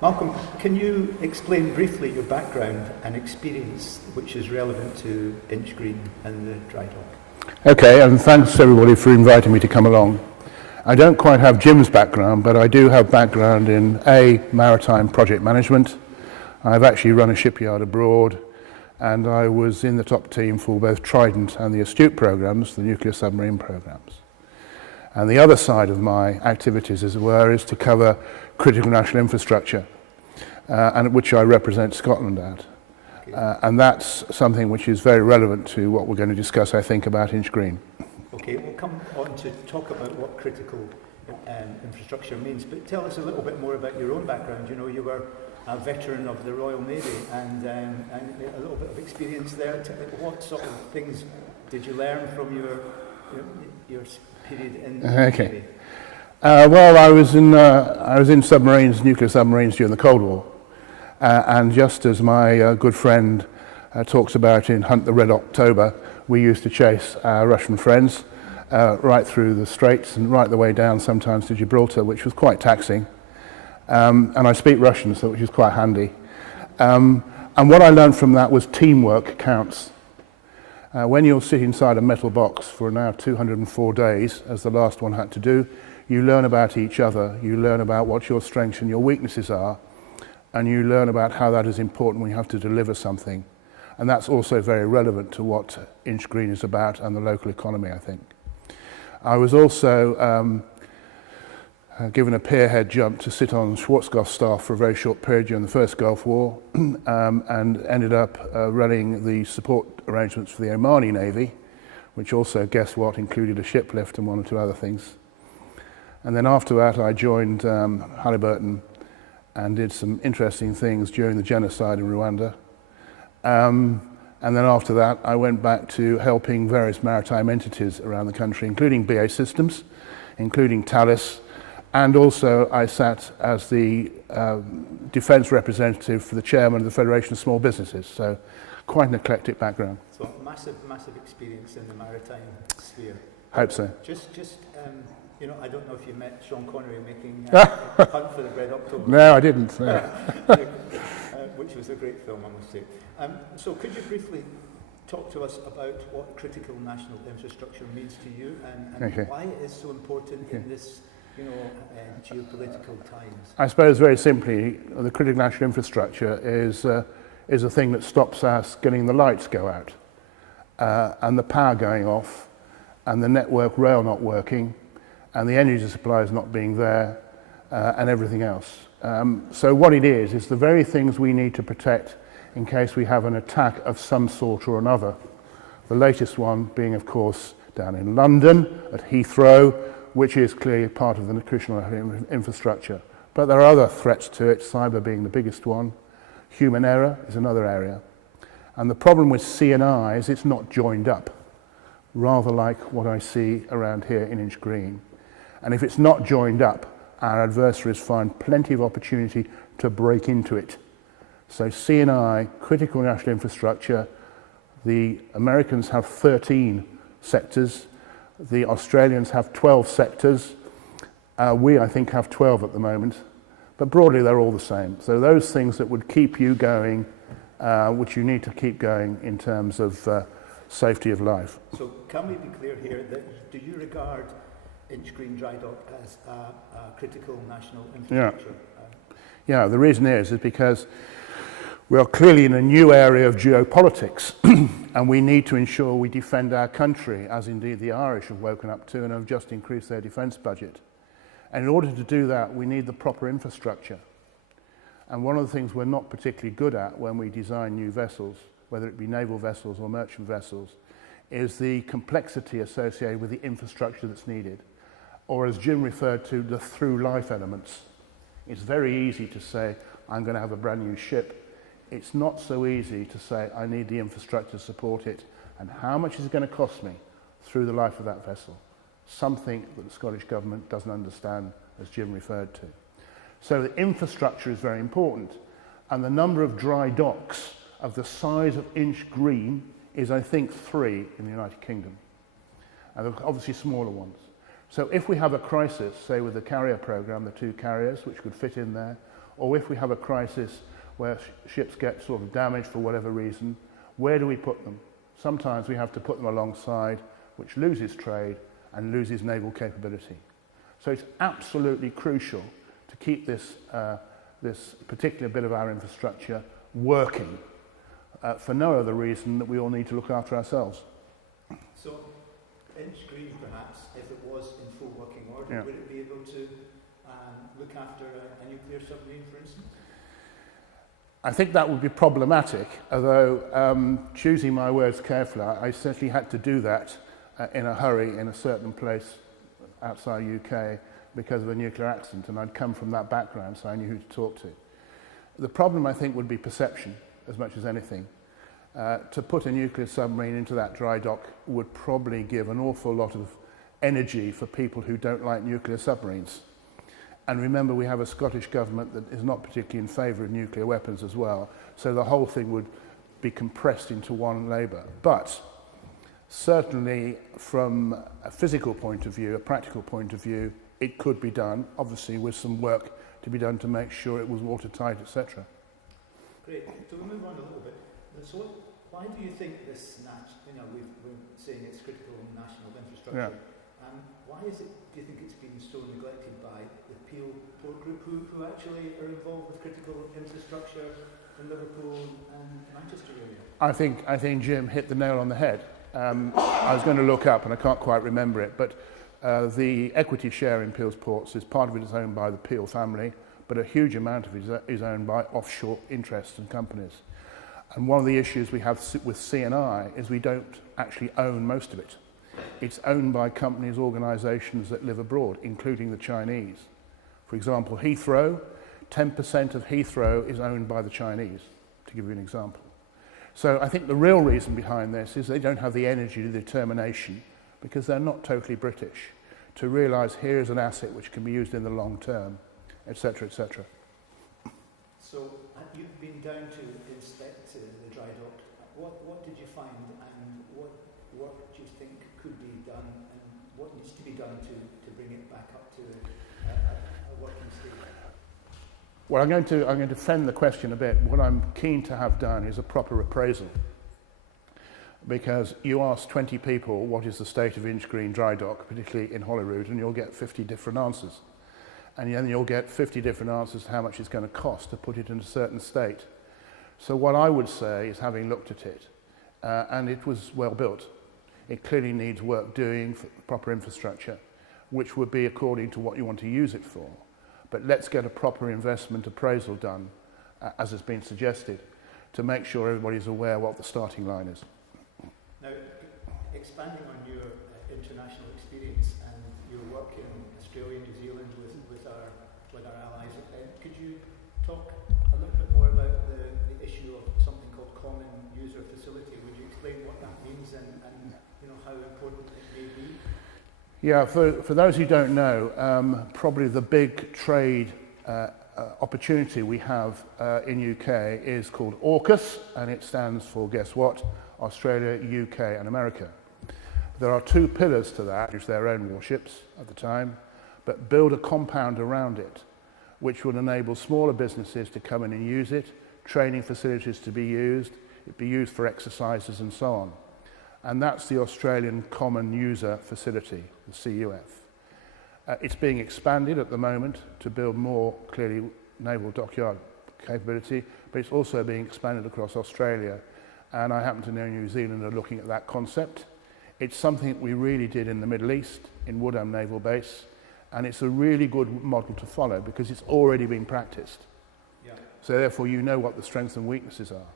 Malcolm, can you explain briefly your background and experience which is relevant to Inchgreen and the dry dock? Okay, and thanks everybody for inviting me to come along. I don't quite have Jim's background, but I do have background in maritime project management. I've actually run a shipyard abroad, and I was in the top team for both Trident and the Astute programs, the nuclear submarine programs. And the other side of my activities, as it were, is to cover critical national infrastructure, and which I represent Scotland at. And that's something which is very relevant to what we're going to discuss, I think, about Inchgreen. Okay, we'll come on to talk about what critical infrastructure means, but tell us a little bit more about your own background. You know, you were a veteran of the Royal Navy and a little bit of experience there. What sort of things did you learn from your period in the Navy? Well, I was in submarines, nuclear submarines during the Cold War, and just as my good friend talks about in Hunt the Red October, we used to chase our Russian friends right through the Straits and right the way down sometimes to Gibraltar, which was quite taxing. And I speak Russian, so which is quite handy. And what I learned from that was teamwork counts. When you'll sit inside a metal box for now 204 days, as the last one had to do, you learn about each other, you learn about what your strengths and your weaknesses are, and you learn about how that is important when you have to deliver something. And that's also very relevant to what Inchgreen is about and the local economy, I think. I was also given a pierhead jump to sit on Schwarzkopf's staff for a very short period during the first Gulf War, and ended up running the support arrangements for the Omani Navy, which also, guess what, included a ship lift and one or two other things. And then after that I joined Halliburton and did some interesting things during the genocide in Rwanda. And then after that I went back to helping various maritime entities around the country, including BA Systems, including Thales, and also I sat as the defence representative for the chairman of the Federation of Small Businesses, so quite an eclectic background. So massive experience in the maritime sphere. Hope so. Just you know, I don't know if you met Sean Connery making Hunt for the Red October. No, I didn't. No. Which was a great film, I must say. So could you briefly talk to us about what critical national infrastructure means to you and why it is so important in this, you know, geopolitical times? I suppose very simply, the critical national infrastructure is a thing that stops us getting the lights go out, and the power going off, and the network rail not working, and the energy supplies not being there, and everything else. So what it is the very things we need to protect in case we have an attack of some sort or another. The latest one being, of course, down in London at Heathrow, which is clearly part of the critical infrastructure. But there are other threats to it, cyber being the biggest one. Human error is another area. And the problem with CNI is it's not joined up, rather like what I see around here in Inchgreen. And if it's not joined up, our adversaries find plenty of opportunity to break into it. So CNI, critical national infrastructure, the Americans have 13 sectors, the Australians have 12 sectors, we I think have 12 at the moment, but broadly they're all the same. So those things that would keep you going, which you need to keep going in terms of safety of life. So can we be clear here that do you regard Inchgreen Dry Dock as a critical national infrastructure? Yeah, the reason is because we are clearly in a new area of geopolitics and we need to ensure we defend our country, as indeed the Irish have woken up to and have just increased their defence budget. And in order to do that, we need the proper infrastructure. And one of the things we're not particularly good at when we design new vessels, whether it be naval vessels or merchant vessels, is the complexity associated with the infrastructure that's needed. Or as Jim referred to, the through life elements. It's very easy to say, I'm going to have a brand new ship. It's not so easy to say, I need the infrastructure to support it, and how much is it going to cost me through the life of that vessel? Something that the Scottish Government doesn't understand, as Jim referred to. So the infrastructure is very important, and the number of dry docks of the size of Inchgreen is, I think, 3 in the United Kingdom, and there are obviously smaller ones. So if we have a crisis, say with the carrier program, the 2 carriers which could fit in there, or if we have a crisis where ships get sort of damaged for whatever reason, where do we put them? Sometimes we have to put them alongside, which loses trade and loses naval capability. So it's absolutely crucial to keep this, this particular bit of our infrastructure working for no other reason that we all need to look after ourselves. So, Inchgreen perhaps, if it was in full working order, Yeah. would it be able to look after a nuclear submarine, for instance? I think that would be problematic, although choosing my words carefully, I certainly had to do that in a hurry in a certain place outside UK because of a nuclear accident, and I'd come from that background, so I knew who to talk to. The problem, I think, would be perception as much as anything. To put a nuclear submarine into that dry dock would probably give an awful lot of energy for people who don't like nuclear submarines. And remember, we have a Scottish government that is not particularly in favour of nuclear weapons as well, so the whole thing would be compressed into one labour. But certainly from a physical point of view, a practical point of view, it could be done, obviously with some work to be done to make sure it was watertight, etc. Great. So we'll move on a little bit. So why do you think this, we're saying it's critical national infrastructure, why is it, do you think it's been so neglected by the Peel Port Group, who actually are involved with critical infrastructure in Liverpool and Manchester area? I think Jim hit the nail on the head. I was going to look up and I can't quite remember it, but the equity share in Peel's Ports is part of it is owned by the Peel family, but a huge amount of it is owned by offshore interests and companies. And one of the issues we have with CNI is we don't actually own most of it. It's owned by companies, organisations that live abroad, including the Chinese. For example, Heathrow, 10% of Heathrow is owned by the Chinese, to give you an example. So I think the real reason behind this is they don't have the energy, the determination, because they're not totally British, to realise here is an asset which can be used in the long term, etc., etc. So you've been down to inspect the dry dock. What did you find, and what work do you think could be done, and what needs to be done to bring it back up to a working state? Well, I'm going to defend the question a bit. What I'm keen to have done is a proper appraisal. Because you ask 20 people what is the state of Inchgreen dry dock, particularly in Holyrood, and you'll get 50 different answers. And then you'll get 50 different answers to how much it's going to cost to put it in a certain state. So what I would say is, having looked at it, and it was well built, it clearly needs work doing, for proper infrastructure, which would be according to what you want to use it for. But let's get a proper investment appraisal done, as has been suggested, to make sure everybody's aware what the starting line is. Now, expanding on your international experience and your work in Australia and New Zealand with our allies, could you talk a little bit more about the issue of something called Common User Facility? Would you explain what that means and how important it may be? Yeah, for those who don't know, probably the big trade opportunity we have in UK is called AUKUS, and it stands for, guess what? Australia, UK and America. There are two pillars to that, which their own warships at the time, but build a compound around it, which would enable smaller businesses to come in and use it, training facilities to be used, it'd be used for exercises and so on. And that's the Australian Common User Facility, the CUF. It's being expanded at the moment to build more, clearly, naval dockyard capability, but it's also being expanded across Australia. And I happen to know New Zealand are looking at that concept. It's something that we really did in the Middle East, in Woodham Naval Base, and it's a really good model to follow because it's already been practiced. Yeah. So therefore you know what the strengths and weaknesses are.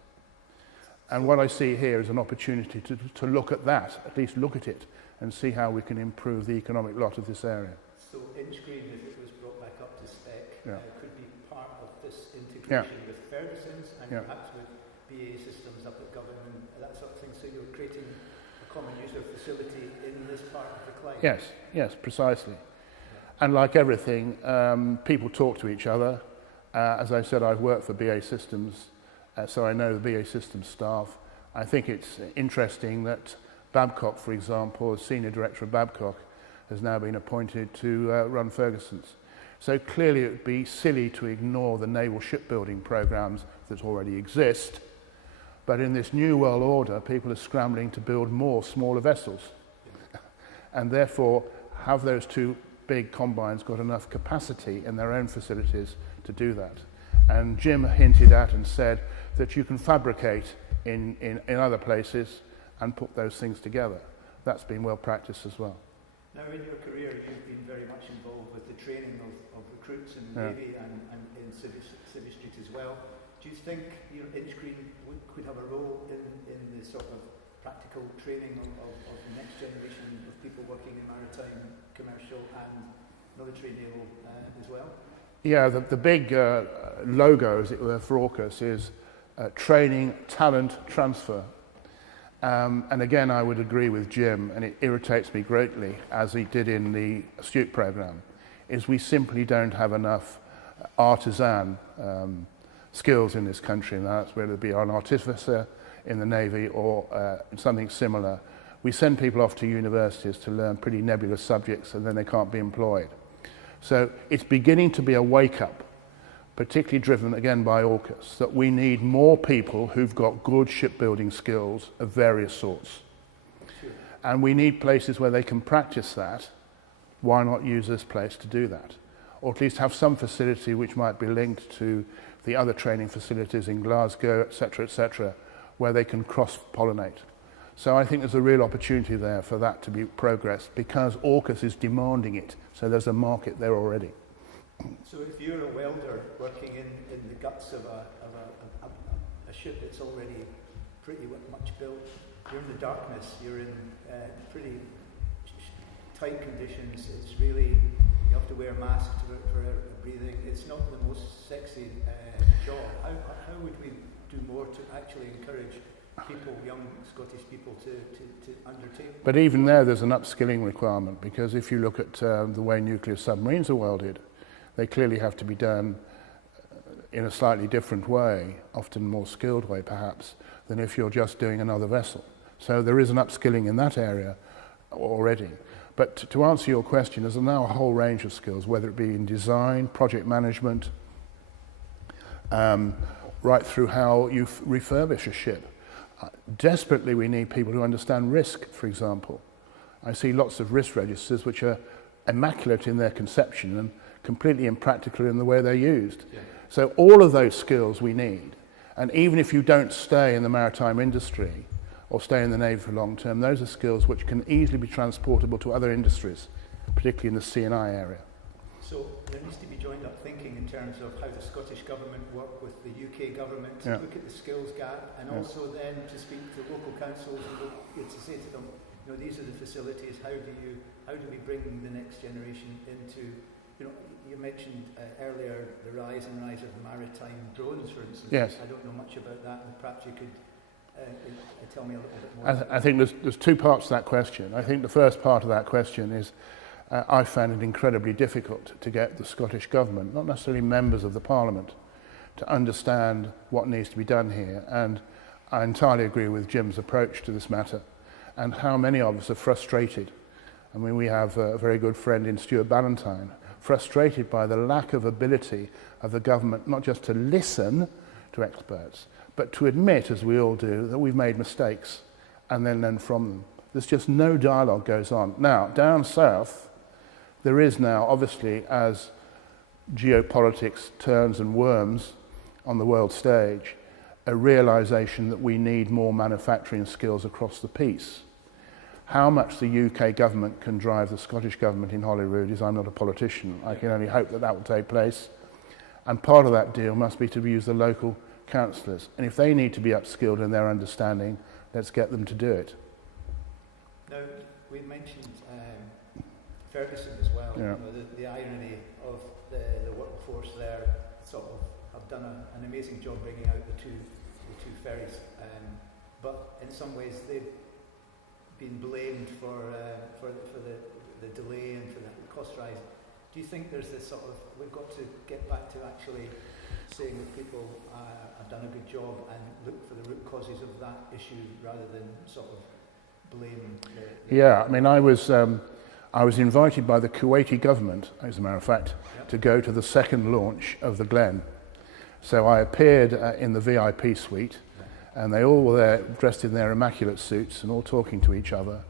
And what I see here is an opportunity to look at that, at least look at it, and see how we can improve the economic lot of this area. So Inchgreen, if it was brought back up to spec, could be part of this integration with Ferguson's and perhaps with BA systems up at Govan and that sort of thing. So you're creating a common user facility in this part of the Clyde. Yes, precisely. And like everything, people talk to each other. As I said, I've worked for BA Systems, so I know the BA Systems staff. I think it's interesting that Babcock, for example, the senior director of Babcock, has now been appointed to run Ferguson's. So clearly it would be silly to ignore the naval shipbuilding programs that already exist. But in this new world order, people are scrambling to build more smaller vessels. And therefore, have those two big combines got enough capacity in their own facilities to do that? And Jim hinted at and said that you can fabricate in other places and put those things together. That's been well practiced as well. Now, in your career, you've been very much involved with the training of recruits in the Navy and in Civvy Street as well. Do you think Inchgreen could have a role in the sort of practical training of the next generation of people working in maritime, commercial and military naval as well? Yeah, the big logo, as it were, for AUKUS is training, talent, transfer. And again, I would agree with Jim, and it irritates me greatly, as he did in the Astute programme, is we simply don't have enough artisan skills in this country, and that's whether it be an artificer in the Navy or something similar. We send people off to universities to learn pretty nebulous subjects, and then they can't be employed. So it's beginning to be a wake-up, particularly driven again by AUKUS, that we need more people who've got good shipbuilding skills of various sorts. Sure. And we need places where they can practice that. Why not use this place to do that? Or at least have some facility which might be linked to the other training facilities in Glasgow, etc., where they can cross-pollinate. So I think there's a real opportunity there for that to be progressed because AUKUS is demanding it. So there's a market there already. So if you're a welder working in the guts of a ship that's already pretty much built, you're in the darkness, you're in pretty tight conditions, it's really, you have to wear masks for breathing, it's not the most sexy job. How would we do more to actually encourage people, young Scottish people, to undertake? But even there's an upskilling requirement, because if you look at the way nuclear submarines are welded, they clearly have to be done in a slightly different way, often more skilled way perhaps, than if you're just doing another vessel. So there is an upskilling in that area already. But to answer your question, there's now a whole range of skills, whether it be in design, project management, right through how you refurbish a ship. Desperately we need people who understand risk, for example. I see lots of risk registers which are immaculate in their conception and completely impractical in the way they're used. Yeah. So all of those skills we need. And even if you don't stay in the maritime industry or stay in the Navy for long term, those are skills which can easily be transportable to other industries, particularly in the CNI area. So there needs to be joined up thinking in terms of how the Scottish Government work with the UK Government to look at the skills gap, and also then to speak to local councils and to say to them, you know, these are the facilities, how do we bring the next generation into, you know, you mentioned earlier the rise of maritime drones, for instance. Yes. I don't know much about that, and perhaps you could tell me a little bit more. I think there's two parts to that question. I think the first part of that question is I found it incredibly difficult to get the Scottish Government, not necessarily members of the Parliament, to understand what needs to be done here. And I entirely agree with Jim's approach to this matter and how many of us are frustrated. I mean, we have a very good friend in Stuart Ballantyne, frustrated by the lack of ability of the government not just to listen to experts, but to admit, as we all do, that we've made mistakes and then learn from them. There's just no dialogue goes on. Now, down south, there is now, obviously, as geopolitics turns and worms on the world stage, a realization that we need more manufacturing skills across the piece. How much the UK government can drive the Scottish government in Holyrood is, I'm not a politician. I can only hope that that will take place. And part of that deal must be to use the local councillors. And if they need to be upskilled in their understanding, let's get them to do it. Now, we mentioned Ferguson as well. Yeah. You know, the irony of the workforce there sort of have done an amazing job bringing out the two ferries, but in some ways they've been blamed for the delay and for the cost rise. Do you think there's this sort of, we've got to get back to actually saying that people have done a good job and look for the root causes of that issue rather than sort of blame the... Yeah, I mean, I was I was invited by the Kuwaiti government, as a matter of fact, to go to the second launch of the Glen. So I appeared in the VIP suite, and they all were there dressed in their immaculate suits and all talking to each other.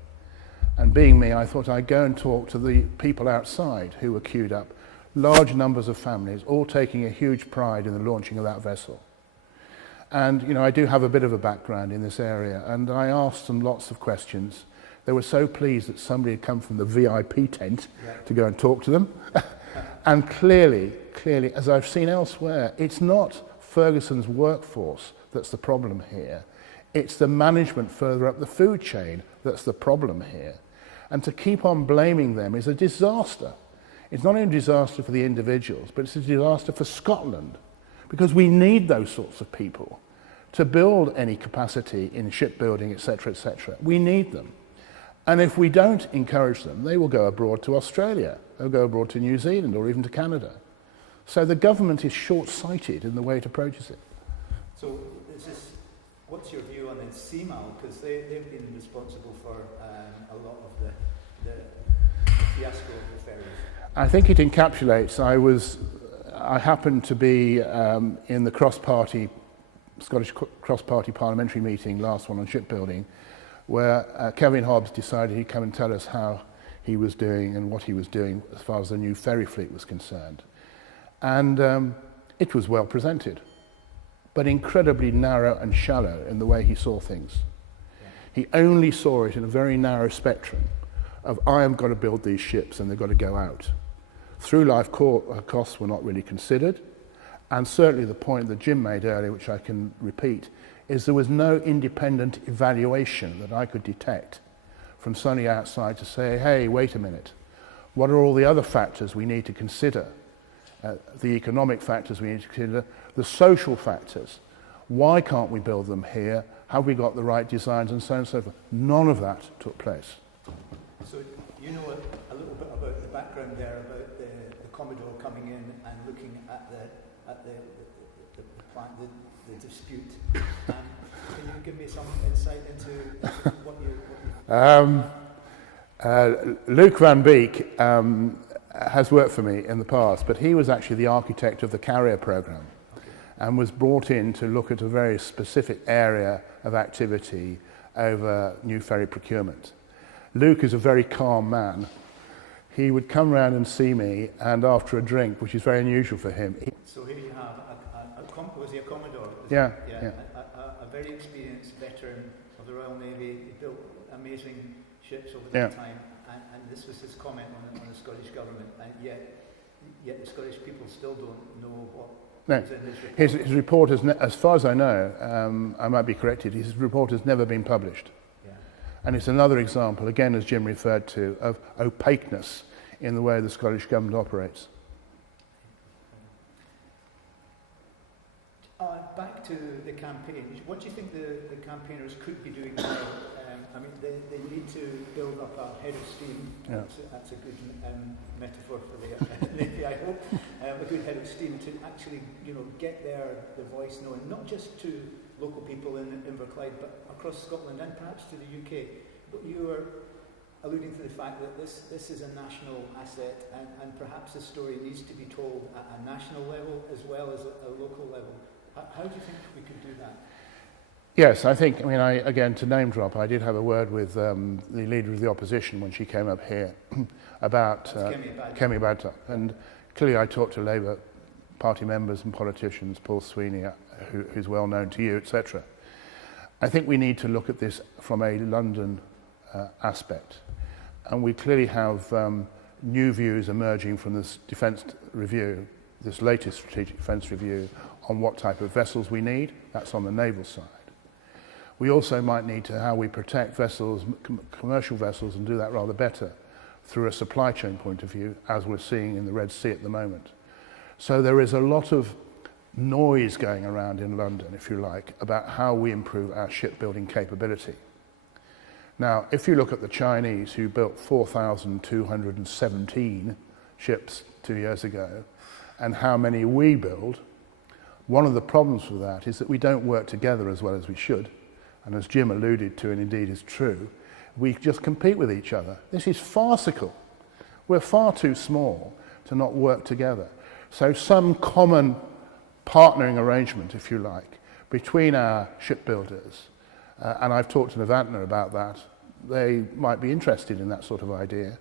And being me, I thought I'd go and talk to the people outside who were queued up, large numbers of families, all taking a huge pride in the launching of that vessel. And, you know, I do have a bit of a background in this area, and I asked them lots of questions. They were so pleased that somebody had come from the VIP tent to go and talk to them. And clearly, as I've seen elsewhere, it's not Ferguson's workforce that's the problem here. It's the management further up the food chain that's the problem here. And to keep on blaming them is a disaster. It's not only a disaster for the individuals, but it's a disaster for Scotland, because we need those sorts of people to build any capacity in shipbuilding, etc., etc. We need them. And if we don't encourage them, they will go abroad to Australia, they'll go abroad to New Zealand or even to Canada. So the government is short-sighted in the way it approaches it. So what's your view on the CMAL? Because they've been responsible for a lot of the fiasco of the ferries. I think it encapsulates, I happened to be in the Scottish cross-party parliamentary meeting, last one on shipbuilding, where Kevin Hobbs decided he'd come and tell us how he was doing and what he was doing as far as the new ferry fleet was concerned. And it was well presented, but incredibly narrow and shallow in the way he saw things. He only saw it in a very narrow spectrum of, I have got to build these ships and they've got to go out. Through life costs were not really considered, and certainly the point that Jim made earlier, which I can repeat, is there was no independent evaluation that I could detect from somebody outside to say, hey, wait a minute, what are all the other factors we need to consider? The economic factors we need to consider, the social factors. Why can't we build them here? Have we got the right designs, and so on and so forth? None of that took place. So you know a little bit about the background there, about the Commodore coming in and looking at the dispute. Can you give me some insight into what you... Luke Van Beek has worked for me in the past, but he was actually the architect of the carrier program and was brought in to look at a very specific area of activity over new ferry procurement. Luke is a very calm man. He would come round and see me, and after a drink, which is very unusual for him. So here you have was he a Commodore? Yeah. A very experienced veteran of the Royal Navy. He built amazing ships over that time, and this was his comment on the Scottish government, and yet the Scottish people still don't know what was in his report. His report has, as far as I know, I might be corrected, his report has never been published. And it's another example, again, as Jim referred to, of opaqueness in the way the Scottish government operates. Back to the campaign, what do you think the campaigners could be doing now? I mean, they need to build up a head of steam. That's a good metaphor for the Navy, I hope. A good head of steam to actually, get the voice known, not just to local people in Inverclyde, but across Scotland and perhaps to the UK. But you were alluding to the fact that this is a national asset, and perhaps the story needs to be told at a national level as well as a local level. How do you think we could do that? Yes, again, to name drop, I did have a word with the leader of the opposition when she came up here about Kemi Badtop. And clearly I talked to Labour Party members and politicians, Paul Sweeney, who's well known to you, etc. I think we need to look at this from a London aspect. And we clearly have new views emerging from this defence review, this latest strategic defence review, on what type of vessels we need. That's on the naval side. We also might need to how we protect vessels, commercial vessels, and do that rather better through a supply chain point of view, as we're seeing in the Red Sea at the moment. So there is a lot of noise going around in London, if you like, about how we improve our shipbuilding capability. Now, if you look at the Chinese, who built 4,217 ships 2 years ago, and how many we build, one of the problems with that is that we don't work together as well as we should. And as Jim alluded to, and indeed is true, we just compete with each other. This is farcical. We're far too small to not work together. So some common partnering arrangement, if you like, between our shipbuilders, and I've talked to Navantna about that, they might be interested in that sort of idea,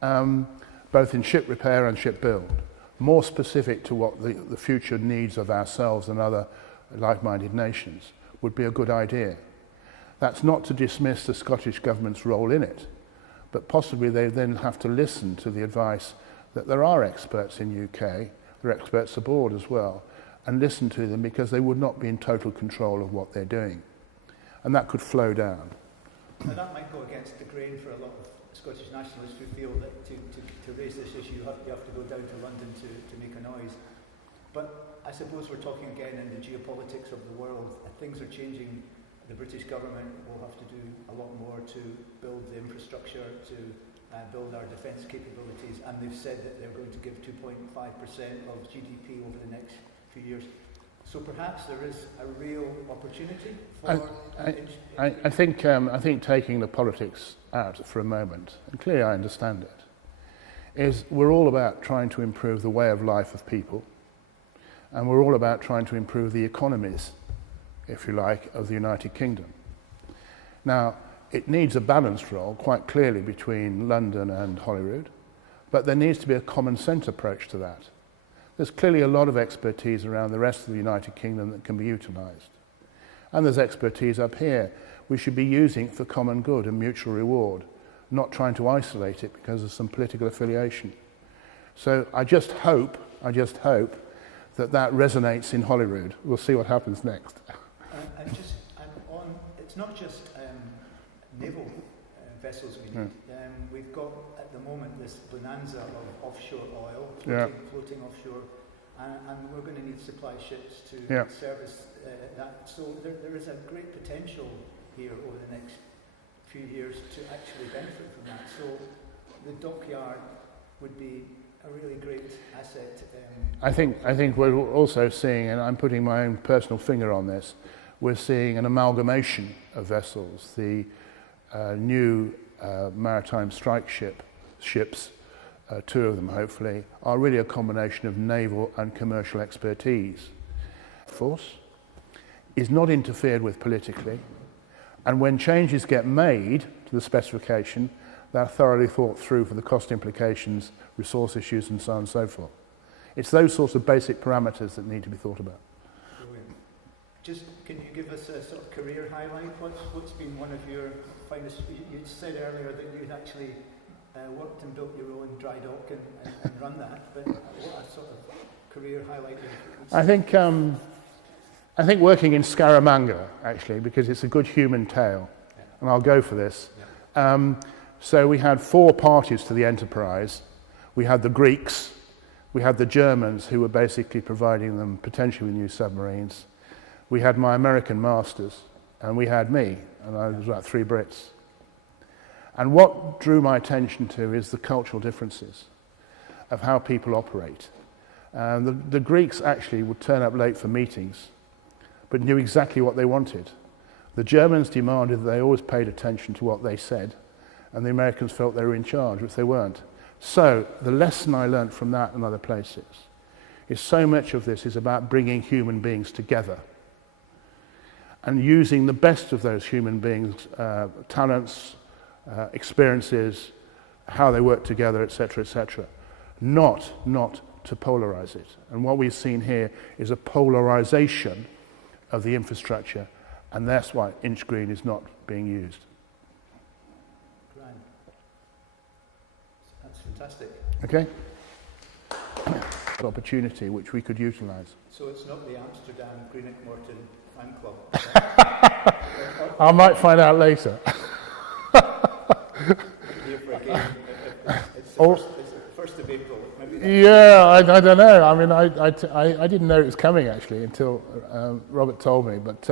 both in ship repair and ship build, more specific to what the future needs of ourselves and other like-minded nations, would be a good idea. That's not to dismiss the Scottish Government's role in it, but possibly they then have to listen to the advice that there are experts in UK, there are experts aboard as well, and listen to them because they would not be in total control of what they're doing. And that could flow down. Now that might go against the grain for a lot of Scottish nationalists who feel that to raise this issue you have to go down to London to make a noise. But I suppose we're talking again in the geopolitics of the world. Things are changing. The British government will have to do a lot more to build the infrastructure, to build our defence capabilities, and they've said that they're going to give 2.5% of GDP over the next few years. So perhaps there is a real opportunity for... I think taking the politics out for a moment, and clearly I understand it, is we're all about trying to improve the way of life of people, and we're all about trying to improve the economies, if you like, of the United Kingdom. Now, it needs a balanced role, quite clearly, between London and Holyrood, but there needs to be a common sense approach to that. There's clearly a lot of expertise around the rest of the United Kingdom that can be utilised. And there's expertise up here. We should be using it for common good and mutual reward, not trying to isolate it because of some political affiliation. So I just hope that that resonates in Holyrood. We'll see what happens next. It's not just naval vessels we need. We've got at the moment this bonanza of offshore oil floating offshore, and we're going to need supply ships to service that. So there is a great potential here over the next few years to actually benefit from that. So the dockyard would be a really great asset. I think we're also seeing, and I'm putting my own personal finger on this, we're seeing an amalgamation of vessels. The new maritime strike ships, two of them hopefully, are really a combination of naval and commercial expertise. Force is not interfered with politically, and when changes get made to the specification, they're thoroughly thought through for the cost implications, resource issues, and so on and so forth. It's those sorts of basic parameters that need to be thought about. Brilliant. Just, can you give us a sort of career highlight? What's been one of your finest... You said earlier that you'd actually worked and built your own dry dock and run that, but what a sort of career highlight? I think working in Scaramanga, actually, because it's a good human tale, and I'll go for this. So we had four parties to the enterprise. We had the Greeks, we had the Germans, who were basically providing them potentially with new submarines. We had my American masters, and we had me, and I was about 3 Brits. And what drew my attention to is the cultural differences of how people operate. The Greeks actually would turn up late for meetings, but knew exactly what they wanted. The Germans demanded that they always paid attention to what they said, and the Americans felt they were in charge, which they weren't. So the lesson I learned from that and other places is so much of this is about bringing human beings together and using the best of those human beings' talents, experiences, how they work together, etc., not to polarize it. And what we've seen here is a polarization of the infrastructure, and that's why inch green is not being used. That's fantastic. Okay? Opportunity which we could utilize. So it's not the Amsterdam Greenock Morton fan club? I might find out later. Here for a game. It's the first of April. Maybe yeah, I don't know. I mean, I didn't know it was coming actually until Robert told me. But